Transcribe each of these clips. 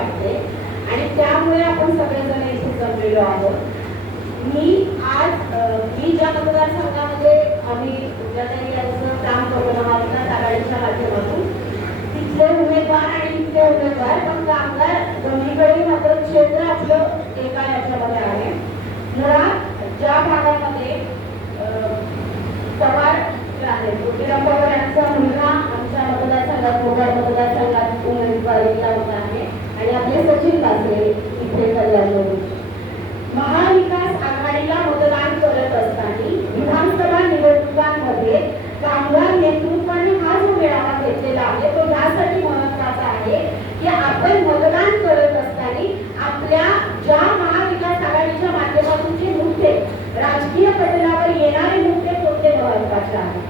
वाटते आणि त्यामुळे आपण सगळेजण इथे जमलेलो आहोत. मी आज मी ज्या मतदारसंघामध्ये आम्ही ज्या यांचं काम करतो महाविकास आघाडीच्या माध्यमातून तिथले उमेदवार आणि इथले उमेदवार पण कामगार दोन्हीकडे मात्र क्षेत्र आपलं एका याच्यामध्ये आहे. मुळात ज्या भागामध्ये पवार जे आहेत आणि आपले सचिन कासरे इथे कल्याण महाविकास आघाडीला मतदान करत असताना विधानसभा निवडणुकांमध्ये कामगार नेतृत्वाने हा जो मेळावा घेतलेला आहे तो यासाठी महत्त्वाचा आहे की आपण मतदान करत असताना आपल्या ज्या महाविकास आघाडीच्या माध्यमातून जे मुद्दे राजकीय पटलावर येणारे मुद्दे कोणते महत्त्वाचे आहेत?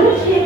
মানুষকে